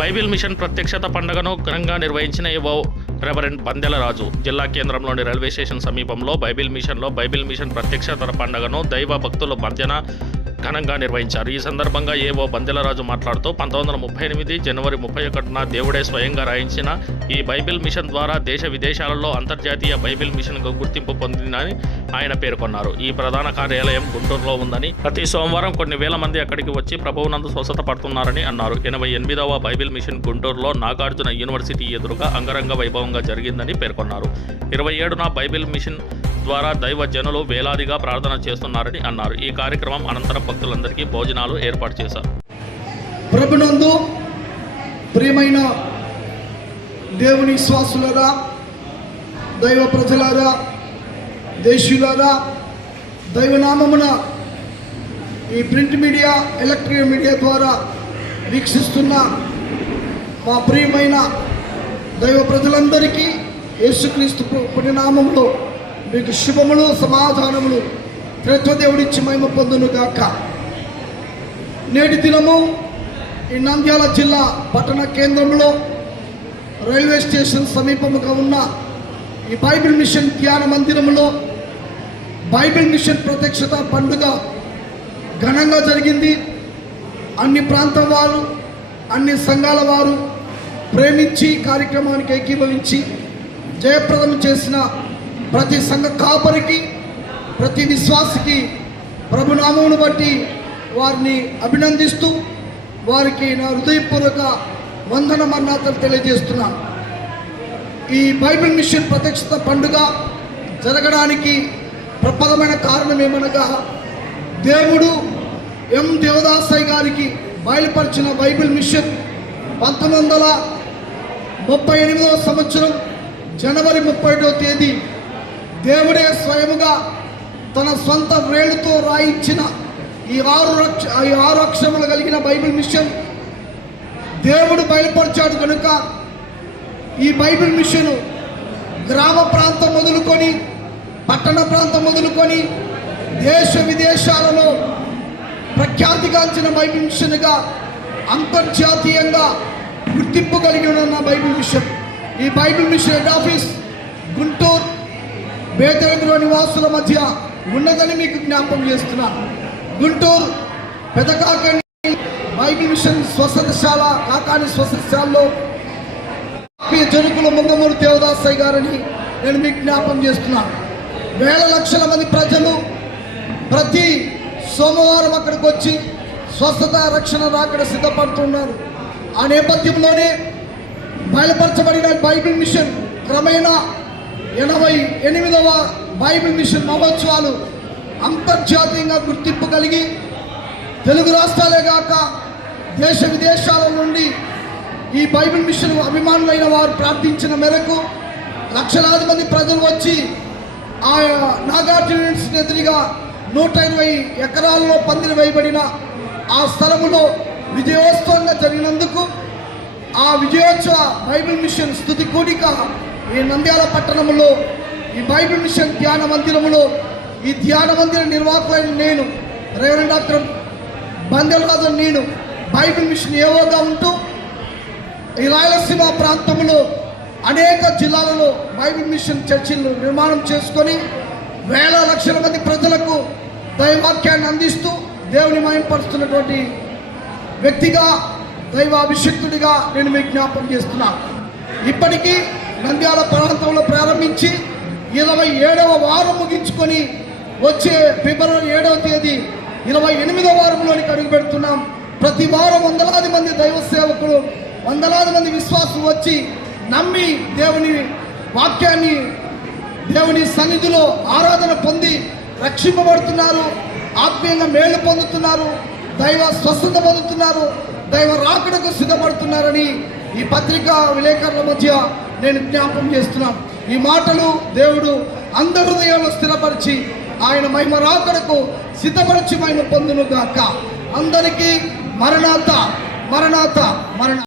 Bible mission ప్రత్యక్షత పండుగను ఘనంగా నిర్వహించిన ఏవో రెవరెండ్ బందెలరాజు. జిల్లా కేంద్రంలోని రైల్వే స్టేషన్ సమీపంలో బైబిల్ మిషన్లో బైబిల్ మిషన్ ప్రత్యక్షత పండుగను దైవ భక్తుల మధ్యన ఘనంగా నిర్వహించారు. ఈ సందర్భంగా ఏవో బందెలరాజు మాట్లాడుతూ పంతొమ్మిది వందల ముప్పై ఎనిమిది జనవరి ముప్పై ఒకటిన దేవుడే స్వయంగా రాయించిన ఈ బైబిల్ మిషన్ ద్వారా దేశ విదేశాలలో అంతర్జాతీయ బైబిల్ మిషన్కు గుర్తింపు పొందిందని ఆయన పేర్కొన్నారు. ఈ ప్రధాన కార్యాలయం గుంటూరులో ఉందని ప్రతి సోమవారం కొన్ని వేల మంది అక్కడికి వచ్చి ప్రభువునందు స్వస్థత పడుతున్నారని అన్నారు. ఎనభై ఎనిమిదవ బైబిల్ మిషన్ గుంటూరులో నాగార్జున యూనివర్సిటీ ఎదురుగా అంగరంగ వైభవంగా జరిగిందని పేర్కొన్నారు. ఇరవై ఏడున బైబిల్ మిషన్ ద్వారా దైవ జనులు వేలాదిగా ప్రార్థన చేస్తున్నారని అన్నారు. ఈ కార్యక్రమం అనంతరం భక్తులందరికీ భోజనాలు ఏర్పాటు చేశారు. ప్రభునందు ప్రియమైన దేవుని విశ్వాసులరా దైవ ప్రజలారా దేశీయులారా దైవనామమున ఈ ప్రింట్ మీడియా ఎలక్ట్రిక్ మీడియా ద్వారా వీక్షిస్తున్న మా ప్రియమైన దైవ ప్రజలందరికీ యేసుక్రీస్తు పుణ్యనామంలో మీకు శుభములు సమాధానములు త్రిత్వదేవుడిచ్చి మహిమ పొందును గాక నేటి దినము ఈ నంద్యాల జిల్లా పట్టణ కేంద్రంలో రైల్వే స్టేషన్ సమీపముగా ఉన్న ఈ బైబిల్ మిషన్ ధ్యాన మందిరంలో బైబిల్ మిషన్ ప్రత్యక్షత పండుగ ఘనంగా జరిగింది. అన్ని ప్రాంతం వారు అన్ని సంఘాల వారు ప్రేమించి కార్యక్రమానికి ఏకీభవించి జయప్రదం చేసిన ప్రతి సంఘ కాపరికి ప్రతి విశ్వాసికి ప్రభునామమును బట్టి వారిని అభినందిస్తూ వారికి నా హృదయపూర్వక వందన మన్నాతలు తెలియజేస్తున్నాను ఈ బైబిల్ మిషన్ ప్రత్యక్షత పండుగ జరగడానికి ప్రపదమైన కారణం ఏమనగా దేవుడు ఎం. దేవదాసయ్య గారికి బయలుపరిచిన బైబిల్ మిషన్ పంతొమ్మిది వందల ముప్పై ఎనిమిదవ సంవత్సరం జనవరి ముప్పై తేదీ దేవుడే స్వయముగా తన సొంత వేలుతో రాయించిన ఈ ఆరు రక్ష ఈ ఆరు అక్షరములు కలిగిన బైబిల్ మిషన్. దేవుడు బయలుపరిచాడు కనుక ఈ బైబిల్ మిషన్ గ్రామ ప్రాంతం మొదలుకొని పట్టణ ప్రాంతం మొదలుకొని దేశ విదేశాలలో ప్రఖ్యాతిగాంచిన బైబిల్ మిషన్గా అంతర్జాతీయంగా గుర్తింపు కలిగి ఉన్న బైబిల్ మిషన్. ఈ Bible mission head office Guntur బేతరంగులో నివాసుల మధ్య ఉన్నదని మీకు జ్ఞాపకం చేస్తున్నాను గుంటూరు పెదకాకని బైబిల్ మిషన్ స్వసతశాల కాకాని స్వసతశాలలో జనుకుల ముందమూరు దేవదాసయ్య గారని నేను మీకు జ్ఞాపకం చేస్తున్నాను వేల లక్షల మంది ప్రజలు ప్రతి సోమవారం అక్కడికి వచ్చి స్వస్థత రక్షణ రాకడ సిద్ధపడుతున్నారు. ఆ నేపథ్యంలోనే బయలుపరచబడిన బైబిల్ మిషన్ క్రమేణా ఎనభై ఎనిమిదవ బైబిల్ మిషన్ మహోత్సవాలు అంతర్జాతీయంగా గుర్తింపు కలిగి తెలుగు రాష్ట్రాలే కాక దేశ విదేశాల నుండి ఈ బైబిల్ మిషన్ అభిమానులైన వారు ప్రార్థించిన మేరకు లక్షలాది మంది ప్రజలు వచ్చి ఆ నాగార్జున ఎదురుగా నూట ఎనభై ఎకరాల్లో పందిరి వేయబడిన ఆ స్థలములో విజయోత్సవంగా జరిగినందుకు ఆ విజయోత్సవ బైబిల్ మిషన్ స్థుతి కూడిక ఈ నంద్యాల పట్టణంలో ఈ బైబిల్ మిషన్ ధ్యాన మందిరములో ఈ ధ్యాన మందిర నిర్వాహకులైన నేను రేవరెండ్ డాక్టర్ బందెలరాజు నేను బైబిల్ మిషన్ ఏవోగా ఉంటూ ఈ రాయలసీమ ప్రాంతంలో అనేక జిల్లాలలో బైబిల్ మిషన్ చర్చిలు నిర్మాణం చేసుకొని వేల లక్షల మంది ప్రజలకు దైవాక్యాన్ని అందిస్తూ దేవుని మయంపరుస్తున్నటువంటి వ్యక్తిగా దైవ అభిషక్తుడిగా నేను మీకు జ్ఞాపం చేస్తున్నాను ఇప్పటికీ నంద్యాల ప్రాంతంలో ప్రారంభించి ఇరవై ఏడవ వారం ముగించుకొని వచ్చే ఫిబ్రవరి ఏడవ తేదీ ఇరవై ఎనిమిదవ వారంలోనికి అడుగు పెడుతున్నాం. ప్రతి వారం వందలాది మంది దైవ సేవకులు వందలాది మంది విశ్వాసం వచ్చి నమ్మి దేవుని వాక్యాన్ని దేవుని సన్నిధిలో ఆరాధన పొంది రక్షింపబడుతున్నారు. ఆత్మీయంగా మేలు పొందుతున్నారు. దైవ స్వస్థత పొందుతున్నారు. దైవ రాకడకు సిద్ధపడుతున్నారని ఈ పత్రికా విలేకరుల మధ్య నేను జ్ఞాపం చేస్తున్నాను ఈ మాటలు దేవుడు అందరి హృదయంలో స్థిరపరిచి ఆయన మహిమ రాకడకు సిద్ధపరిచి మహిమ పొందును గాక అందరికీ మరణాత మరణాత మరణ